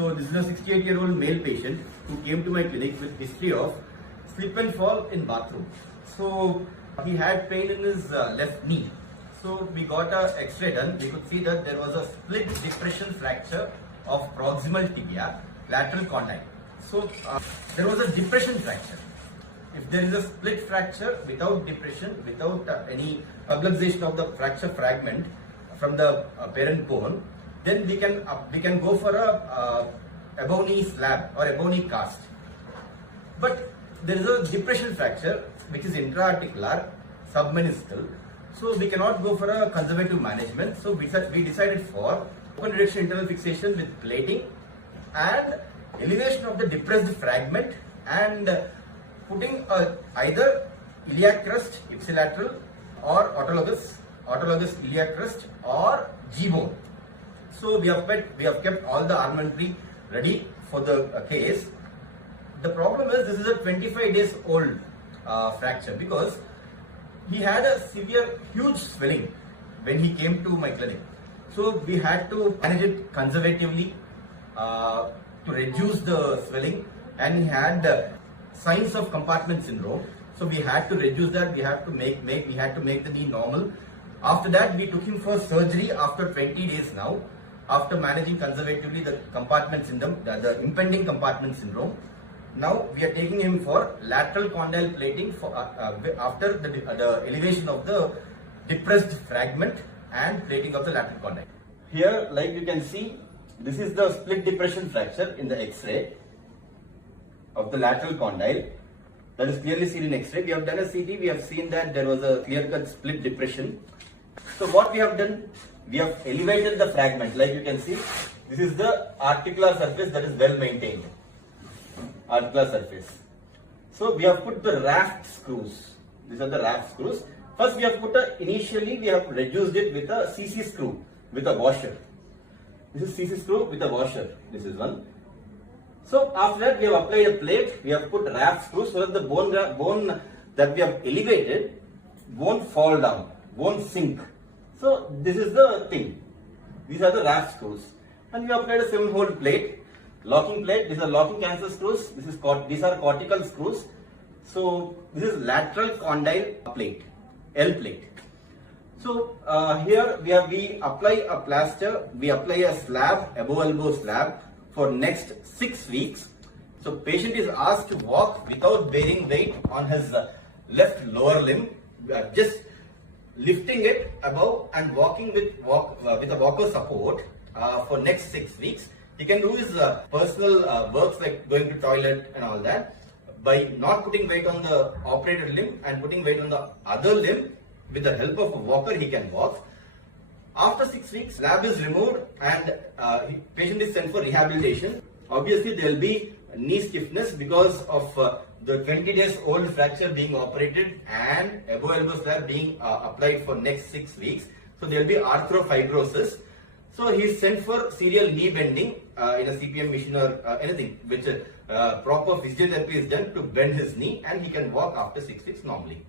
So this is a 68-year-old male patient who came to my clinic with history of slip and fall in bathroom. So he had pain in his left knee. So we got a X-ray done. We could see that there was a split depression fracture of proximal tibia, lateral condyle. So there was a depression fracture. If there is a split fracture without depression, without any subluxation of the fracture fragment from the parent bone, then we can go for a above knee slab or above knee cast. But there is a depression fracture which is intra-articular, submeniscal. So we cannot go for a conservative management. So we decided for open reduction internal fixation with plating and elevation of the depressed fragment and putting either iliac crust ipsilateral or autologous iliac crust or G-bone. So we have kept all the armamentary ready for the case. The problem is this is a 25 days old fracture because he had a huge swelling when he came to my clinic. So we had to manage it conservatively to reduce the swelling, and he had signs of compartment syndrome. So we had to reduce that. We had to make the knee normal. After that, we took him for surgery after 20 days now. After managing conservatively the compartment syndrome, the impending compartment syndrome. Now we are taking him for lateral condyle plating for after the elevation of the depressed fragment and plating of the lateral condyle. Here, like you can see, this is the split depression fracture in the X-ray of the lateral condyle. That is clearly seen in X-ray. We have done a CT. We have seen that there was a clear-cut split depression. So what we have done, we have elevated the fragment. Like you can see, this is the articular surface that is well maintained. Articular surface. So we have put the raft screws. These are the raft screws. First we have put initially we have reduced it with a CC screw with a washer. This is CC screw with a washer. This is one. So after that we have applied a plate. We have put raft screws so that the bone that we have elevated won't fall down, won't sink. So this is the thing. These are the raft screws, and we have applied a 7-hole plate. Locking plate, these are locking cancer screws, these are cortical screws. So this is lateral condyle plate, L plate. So here we apply a plaster, we apply a slab, above elbow slab for next 6 weeks. So patient is asked to walk without bearing weight on his left lower limb, just lifting it above and walking with a walker support for next 6 weeks. He can do his personal works like going to toilet and all that by not putting weight on the operated limb and putting weight on the other limb. With the help of a walker, he can walk. After 6 weeks, slab is removed and patient is sent for rehabilitation. Obviously, there will be knee stiffness because of the 20 days old fracture being operated and above elbow slab being applied for next 6 weeks. So there will be arthrofibrosis. So he is sent for serial knee bending in a CPM machine or anything which proper physiotherapy is done to bend his knee, and he can walk after 6 weeks normally.